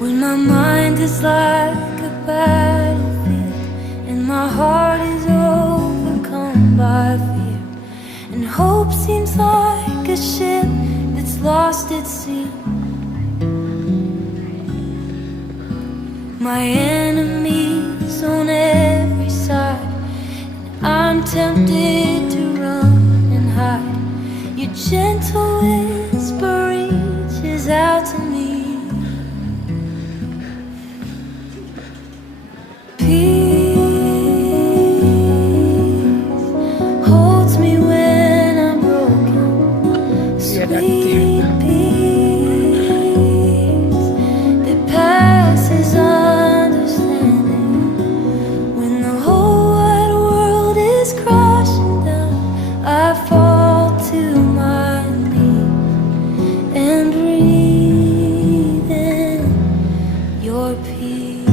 When my mind is like a battlefield and my heart is overcome by fear, and hope seems like a ship that's lost at sea. My enemies on every side, and I'm tempted to run and hide. Your gentle whisper reaches out to me. Peace holds me when I'm broken. Sweet peace that passes understanding. When the whole wide world is crashing down, I fall to my knees and breathe in your peace.